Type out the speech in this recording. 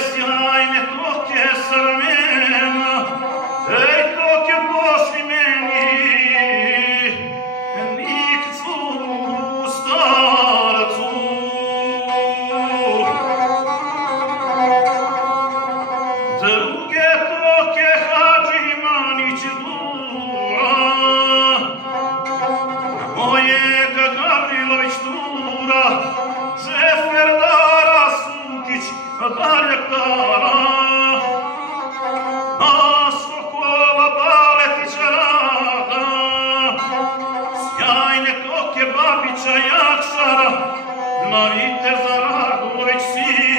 sjajne toke srmena, ej toke pošli meni, nikcu starcu. Druge toke Hadži Manić dura, mojega Gavrilović tura, Džeferdara Sukić, Darjaktara, a Sokola Baletića Rada, sjajne toke Babića Jakšara, na Viteza Radulović Sina.